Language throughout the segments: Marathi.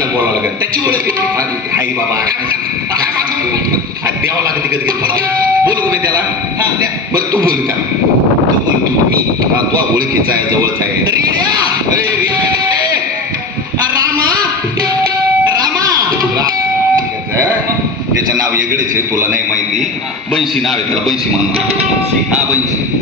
आपल्याला बोलावं लागेल. त्याची ओळख आहे. अरे, हाय बाबा द्यावं लागत तिकडे तिकडे बोलू का मी त्याला. हा, द्या. बरं तू बोल त्याला. तू बोल तू मी हा, तू ओळखीचा आहे जवळचा आहे. त्याचं नाव वेगळेच आहे तुला नाही माहिती. बंशी नाव आहे त्याला बंशी म्हणून हा बंशी.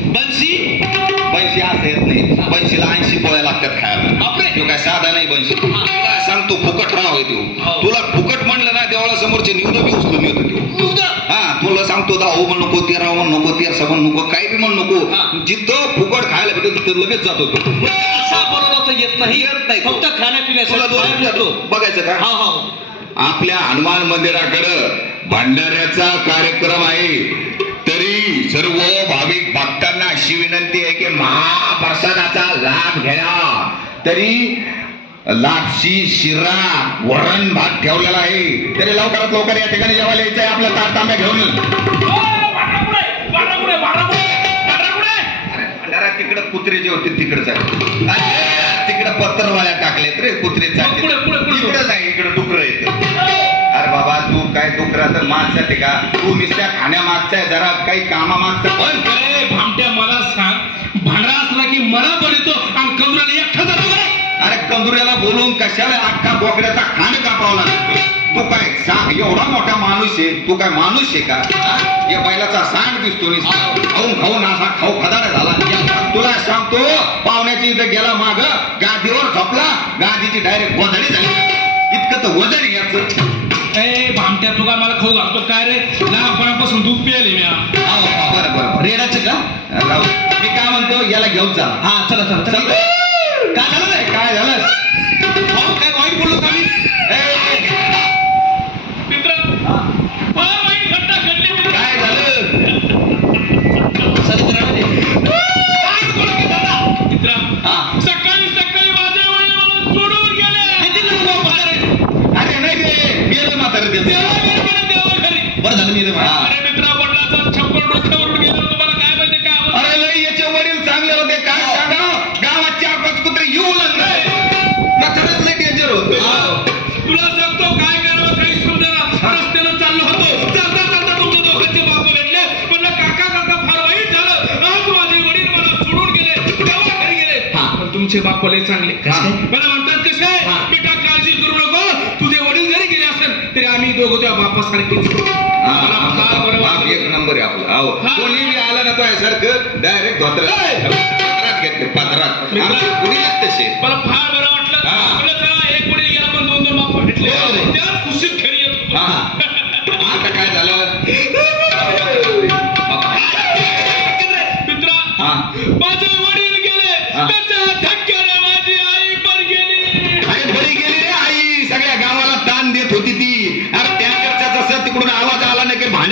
येत नाही. बंशीला ऐंशी पोळ्या लागतात खायला. तो काय साधा नाही हा. तुला सांगतो फुकट राव आहे हो. तो तुला फुकट म्हणलं ना देवळा समोरचे निवड बी उचलून येतो तो हा तुला सांगतो दहा म्हण नको तेरा म्हण नको तेरसा म्हण नको काही बी म्हण हा. नको जिथं फुकट खायला भेटत तिथं लगेच जातो तो. असा बोलवला तर येत नाही. येत नाही. फक्त खाण्यापिण्यासाठी बघायचं का? हा हा. आपल्या हनुमान मंदिराकडं भंडाऱ्याचा कार्यक्रम आहे. तरी सर्व भाविक भक्तांना अशी विनंती आहे की महाप्रसादाचा लाभ घ्या. तरी लापशी शिरा वरण भात ठेवलेला आहे. तरी लवकरात लवकर या ठिकाणी जेवायला यायचं आहे आपल्या ताट तांब्या घेऊन भंडारा तिकडे कुत्रे जे होते तिकडे तिकडे पत्तरवाळ्या टाकलेत रे कुत्रे तर माणसासाठी का तू नुसत्या खाण्यामागचा आहे जरा काही कामामागचं पण अरे भामट्या मला सांग. भांडरा असला की मला पण येतो आणि कमराला एकटा जरा अरे कंदुऱ्याला बोलून कशाला अख्खा बोकड्याचा खांड कापावा लागतो? तू काय सांग? एवढा मोठा माणूस आहे. तू काय माणूस आहे का? या बैलाचा सांग दिसतो. खाऊन खाऊन असा खाऊ खदाडा झाला. तुला सांगतो पाहुण्याची इथं गेला माग गादीवर झोपला. गादीची डायरेक्ट वजडी झाली. इतकं तर वजन याचं. ए भामट्या तू मला खाऊ घालतो काय रे? लहानपणापासून दूध पिले मी बरं बरं रेडाचं का? राहू. मी काय म्हणतो याला घेऊन जा. हा चला चला चला. काय झालं रे? काय झालं? काय वाईट बोललो का मी? ए, बरं झालं मी रे हा. अरे मित्रा वडिलाचा छप्पर डोक्यावरून गेलो तुम्हाला काय माहिती काय अवस्था? अरे लई याचे वडील चांगले होते काय सांगा? गावात चार पाच कुत्रे येऊ लागले म्हातारं लई डेंजर होत. तुला सांगतो काय करावं काही समजेना रस्त्यानं चाललो होतो. चालता चालता तुमच्या दोघांचे बाप भेटले. म्हणलं काका काका फार वाईट झालं. आज माझे वडील मला सोडून गेले. घरी गेले. हा. पण तुमचे बाप लय चांगले? मला म्हणतात कसे? हा. बेटा काळजी करू नको तुझे वडील जरी गेले असेल तरी आम्ही दोघं त्या बरं बाप. एक नंबर आहे आपला. अहो हा. कोणी बी आलं ना तो सारखं डायरेक्ट घेतले. आमचे वडील तसे मला फार बरं वाटलं. म्हणलं चला एक वडील गेला पण दोन दोन बाप भेटले. रे. त्याच खुशीत घरी येत. होतो. हा. आता काय झालं? मित्रा माझे वडील गेले. त्याच्या धक्क्याने माझी आई पण गेली. अरे बरी गेली आई. सगळ्या गावाला ताण देत होती ती.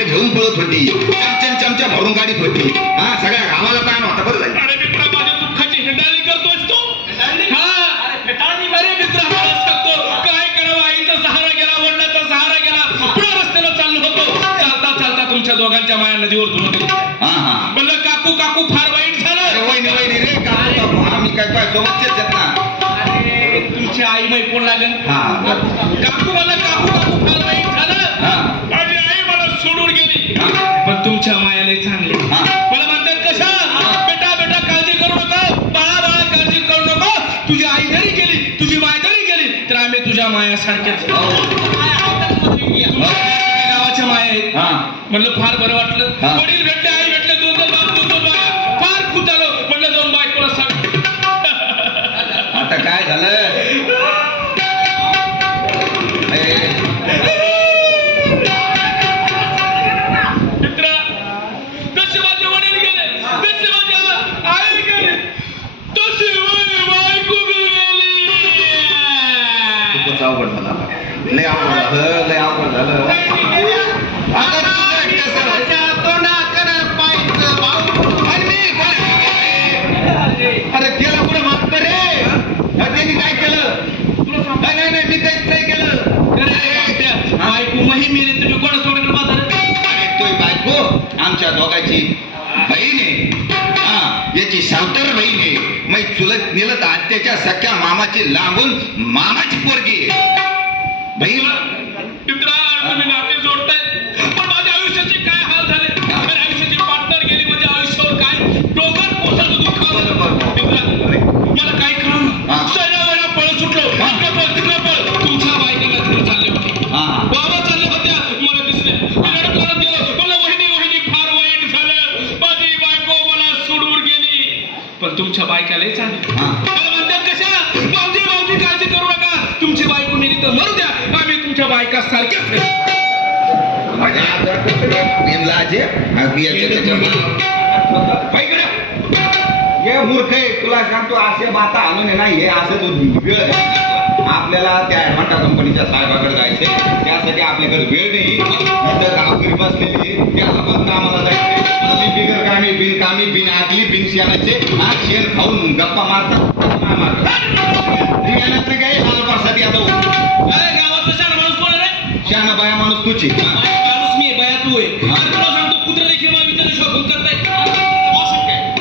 घेऊन पळत होती. चमचे चमच्या भरून गाडीत होती. हा सगळ्या गावाला ताण होता बरं झालं. अरे मित्रा माझ्या दुःखाची हिंडाळी करतोस तू? हा. अरे मित्रा मला सांगतो काय करावं? आईचा सहारा गेला वडिलाचा सहारा गेला. पुढे चाललो होतो. चालता चालता तुमच्या दोघांच्या माया नदीवर हा हा. म्हणलं काकू काकू फार वाईट झालं. वहिनी वहिनी रे काकू काकू. आम्ही काय काय सोबतचेच आहेत ना. अरे. तुमची आई मै कोण लागेल? हा. काकू मला काकू काकू फार वाईट झालं. तुमच्या गावाच्या माया आहेत हा. म्हणलं फार बरं वाटलं. वडील भेटले आई भेटले. तुम्ही कोण सोडलं माझं अरे बायको आमच्या दोघाची बहीण आहे. हा याची सावतर बहीण आहे. मग चुलत निलत आत्याच्या सख्या मामाची लांबून मामाची पोरगी आहे. पण तुमच्या बायकाला हा. मला म्हणतात कशा? भाऊजी भाऊजी काळजी करू नका. तुमची बायको मेली तर मरू द्या. आम्ही तुमच्या बायका सारख्याच राहू. लाजे हे मूर्ख आहे. तुला सांगतो असे बाता आणून आहे ना हे असं तो वेळ. आपल्याला त्या ॲडव्हान्टा कंपनीच्या साहेबाकडे जायचे त्यासाठी आपल्याकडे वेळ नाही. गावकरी बसलेली. त्याला पण कामाला जायचे बिगर कामी बिन कामी बिन आगली बिन शेणाचे हा शेण खाऊन गप्पा मारतात. मेहनत नाही काही? रे? शहाणा बाया माणूस तुझी